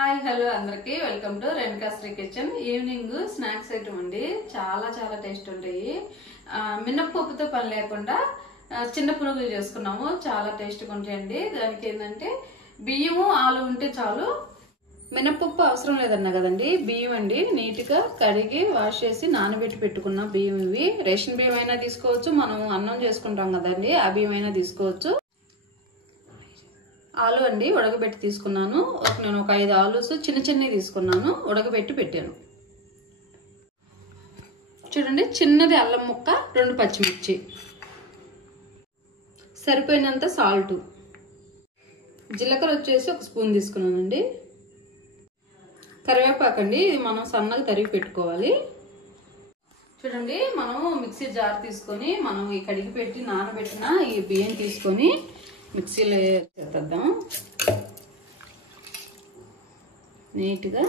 Hi hello అందరికి welcome to Renukasri kitchen. Evening snacks item అండి. చాలా చాలా టేస్ట్ ఉంటాయి. మినప్పప్పుతో పని లేకుండా చిన్న పునుగులు చేసుకున్నాము. చాలా టేస్ట్గా ఉంటాయండి. దానికి ఏంటంటే బియ్యము ఆలు ఉంటే చాలు. మినప్పప్పు అవసరం లేదన్నా కదండి. బియ్యం అండి నీట్గా కడిగి వాష్ చేసి నానబెట్టి పెట్టుకున్న బియ్యం ఇవి. రేషన్ బియ్యం అయినా తీసుకోవచ్చు, మనం అన్నం చేసుకుంటాం కదండి ఆ బియ్యం అయినా తీసుకోవచ్చు. ఆలు అండి ఉడకబెట్టి తీసుకున్నాను. నేను ఒక 5 ఆలూస్ చిన్న చిన్నవి తీసుకున్నాను, ఉడకబెట్టి పెట్టాను. చూడండి, చిన్నది అల్లం ముక్క, 2 పచ్చిమిర్చి, సరిపోయినంత సాల్ట్, జీలకర్ర వచ్చేసి 1 స్పూన్ తీసుకున్నానండి. కరివేపాకండి, ఇది మనం సన్నగా తరిగి పెట్టుకోవాలి. చూడండి, మనం మిక్సీ జార్ తీసుకొని మనం ఈ కడిగి పెట్టి నానబెట్టిన ఈ బియ్యం తీసుకొని మిక్సీలో చేద్దాం నీట్గా.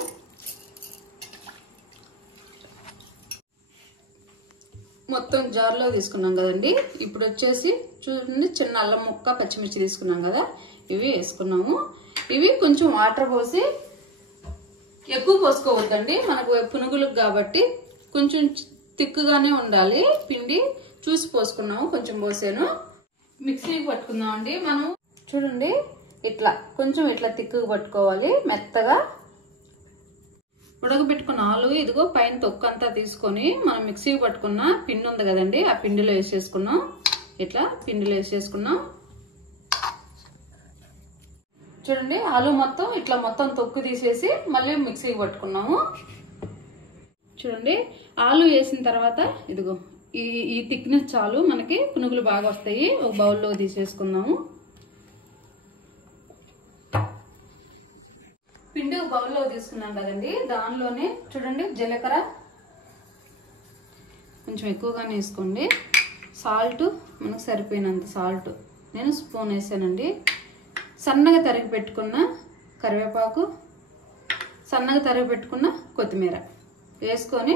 మొత్తం జార్లో తీసుకున్నాం కదండి. ఇప్పుడు వచ్చేసి చూడండి, చిన్న అల్లం ముక్క, పచ్చిమిర్చి తీసుకున్నాం కదా, ఇవి వేసుకున్నాము. ఇవి కొంచెం వాటర్ పోసి, ఎక్కువ పోసుకోవద్దండి మనకు పునుగులకు కాబట్టి, కొంచెం తిక్కుగానే ఉండాలి పిండి. చూసి పోసుకున్నాము, కొంచెం పోసాను. మిక్సీకి పట్టుకుందాం అండి. మనం చూడండి ఇట్లా కొంచెం ఇట్లా తిక్కుగా పట్టుకోవాలి మెత్తగా. ఉడకబెట్టుకున్న ఆలు ఇదిగో పైన తొక్కు అంతా తీసుకొని మనం మిక్సీకి పట్టుకున్న పిండి ఉంది కదండి, ఆ పిండిలో వేసేసుకున్నాం. ఇట్లా పిండిలో వేసేసుకున్నాం. చూడండి, ఆలు మొత్తం ఇట్లా మొత్తం తొక్కు తీసేసి మళ్ళీ మిక్సీకి పట్టుకున్నాము. చూడండి, ఆలు వేసిన తర్వాత ఇదిగో ఈ థిక్నెస్ చాలు, మనకి పునుగులు బాగా వస్తాయి. ఒక బౌల్లో తీసేసుకుందాము. పిండి ఒక బౌల్లో తీసుకున్నాం కదండి, దానిలోనే చూడండి జీలకర్ర కొంచెం ఎక్కువగానే వేసుకోండి. సాల్ట్ మనకు సరిపోయినంత సాల్ట్, నేను స్పూన్ వేసానండి. సన్నగా తరిగి పెట్టుకున్న కరివేపాకు, సన్నగా తరిగి పెట్టుకున్న కొత్తిమీర వేసుకొని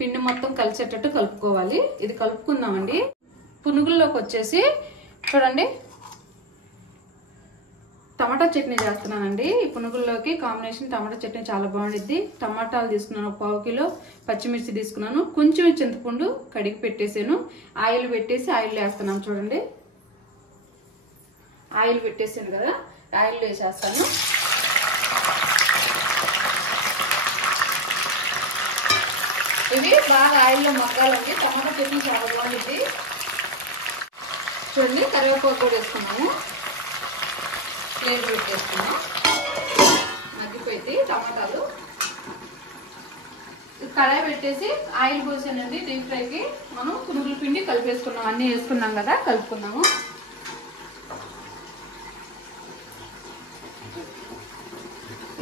పిండి మొత్తం కలిసేటట్టు కలుపుకోవాలి. ఇది కలుపుకుందామండి. పునుగుల్లోకి వచ్చేసి చూడండి, టమాటా చట్నీ చేస్తున్నానండి. ఈ పునుగుల్లోకి కాంబినేషన్ టమాటా చట్నీ చాలా బాగుండిద్ది. టమాటాలు తీసుకున్నాను 1/2 కిలో, పచ్చిమిర్చి తీసుకున్నాను, కొంచెం చింతపండు కడిగి పెట్టేసాను. ఆయిల్ పెట్టేసి ఆయిల్ వేస్తున్నాను. చూడండి, ఆయిల్ పెట్టేసాను కదా, ఆయిల్ వేసేస్తాను. ఇవి బాగా ఆయిల్లో మగ్గాలండి. టమాటా చట్నీ చాలా బాగుంటుంది. చూడండి, కరివేపాకు కూడా వేసుకున్నాము. ప్లేట్ పెట్టేసుకున్నాం. మగ్గిపోయింది టమాటాలు. కడాయి పెట్టేసి ఆయిల్ పోసానండి. డీప్ ఫ్రైకి మనం పునుగుల పిండి కలిపేసుకున్నాం. అన్నీ వేసుకున్నాం కదా, కలుపుకున్నాము.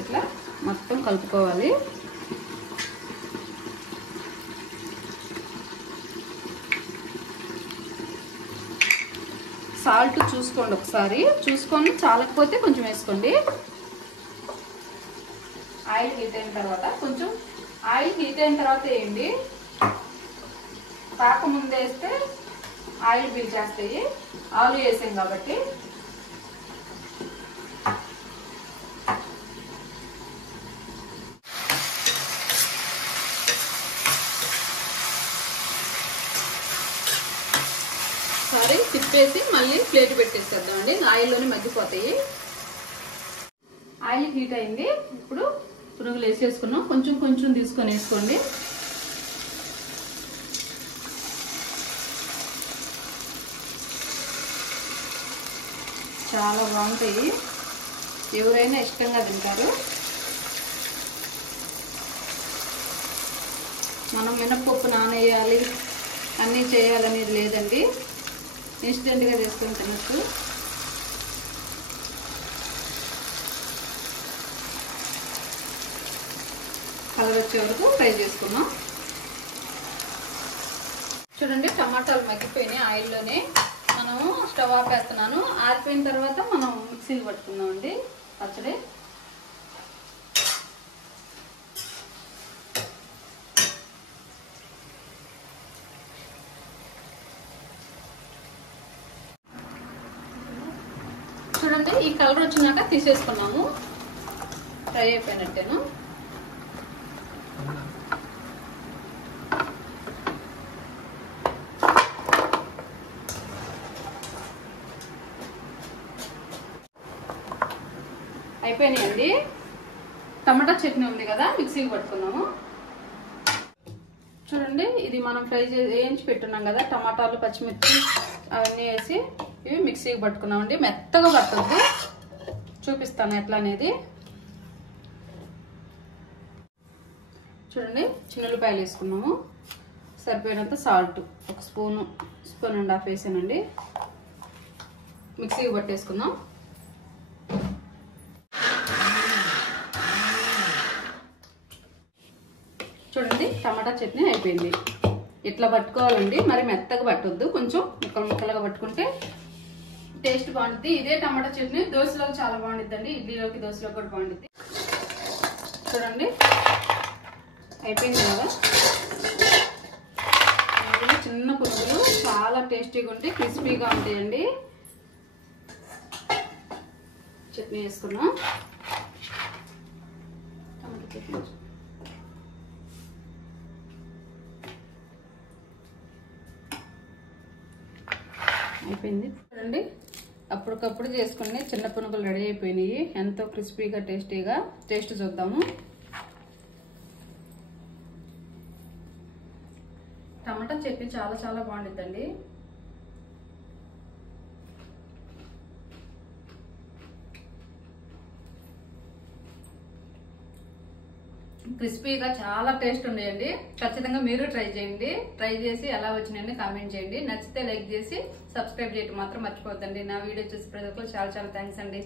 ఇట్లా మొత్తం కలుపుకోవాలి. సాల్ట్ చూసుకోండి, ఒకసారి చూసుకొని చాలకపోతే కొంచెం వేసుకోండి. ఆయిల్ హీట్ అయిన తర్వాత కొంచెం ఆయిల్ హీట్ అయిన తర్వాత వేయండి. రాకముందు వేస్తే ఆయిల్ పీల్చేస్తాయి, ఆలు వేసాం కాబట్టి. ఒకసారి తిప్పేసి మళ్ళీ ప్లేట్ పెట్టేసేద్దామండి. ఆయిల్లోనే మగ్గిపోతాయి. ఆయిల్ హీట్ అయింది. ఇప్పుడు పునుగులు వేసేసుకున్నాం. కొంచెం కొంచెం తీసుకొని వేసుకోండి. చాలా బాగుంటాయి, ఎవరైనా ఇష్టంగా తింటారు. మనం మినప్పప్పు నానేయాలి, అన్నీ చేయాలనేది లేదండి. ఇన్స్టెంట్గా చేసుకొని తినచ్చు. కలర్ వచ్చే వరకు ఫ్రై చేసుకున్నాం. చూడండి, టమాటాలు మగ్గిపోయినాయి ఆయిల్లోనే. మనము స్టవ్ ఆపేస్తున్నాను. ఆరిపోయిన తర్వాత మనం మిక్సీకి పట్టుకుందాం అండి పచ్చడి. చూడండి, ఈ కలర్ వచ్చినాక తీసేసుకున్నాము. ఫ్రై అయిపోయినట్టేను. అయిపోయినాయండి. టమాటా చట్నీ ఉంది కదా, మిక్సీకి పట్టుకున్నాము. చూడండి, ఇది మనం వేయించి పెట్టున్నాం కదా, టమాటాలు పచ్చిమిర్చి అవన్నీ వేసి ఇవి మిక్సీకి పట్టుకున్నామండి. మెత్తగా పట్టద్దు, చూపిస్తాను ఎట్లా అనేది. చూడండి, చిన్నులపాయలు వేసుకున్నాము, సరిపోయినంత సాల్ట్, ఒక స్పూన్ అండ్ హాఫ్ వేసానండి. మిక్సీకి పట్టేసుకుందాం. చూడండి, టమాటా చట్నీ అయిపోయింది. ఇట్లా పట్టుకోవాలండి, మరి మెత్తగా పట్టొద్దు, కొంచెం ముక్కలుగా పట్టుకుంటే టేస్ట్ బాగుంటుంది. ఇదే టమాటా చట్నీ దోశలోకి చాలా బాగుంటుందండి, ఇడ్లీలోకి దోశలోకి కూడా బాగుంటుంది. చూడండి, అయిపోయింది కదా. చిన్న పునుగులు చాలా టేస్టీగా ఉంటాయి, క్రిస్పీగా ఉంటాయండి. చట్నీ వేసుకున్నాం. టమాటా చట్నీ అయిపోయింది. చూడండి, అప్పటికప్పుడు చేసుకుని చిన్న పునుగులు రెడీ అయిపోయినాయి. ఎంతో క్రిస్పీగా టేస్టీగా. టేస్ట్ చూద్దాము. టమాటా చట్నీ చాలా చాలా బాగుంటుందండి. క్రిస్పీగా చాలా టేస్ట్ ఉన్నాయండి. ఖచ్చితంగా మీరు ట్రై చేయండి. ట్రై చేసి ఎలా వచ్చినాయని కామెంట్ చేయండి. నచ్చితే లైక్ చేసి సబ్స్క్రైబ్ చేయడం మాత్రం మర్చిపోవద్దండి. నా వీడియో చూసి ప్రతి ఒక్కరు చాలా చాలా థ్యాంక్స్ అండి.